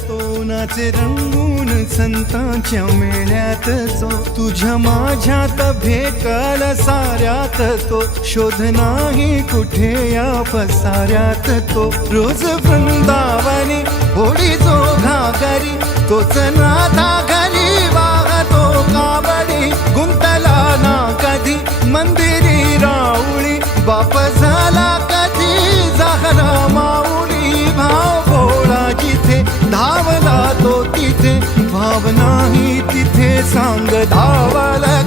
तो नाचे रंगून संतांच्या मेळ्यात जो तुझ्या माझ्यात भेटल साऱ्यात तो शोध नाही कुठे या पसाऱ्यात तो रोज वृंदावनी होडी जो घागरी तोच नाथा घरी वाहतो कावडी गुंतला ना कधी मंदिरी राऊळी बाप झाला कधी जाहरा माऊली भाव भोळा जिथे धावला तो तिथे भाव नाही तिथे सांग धावला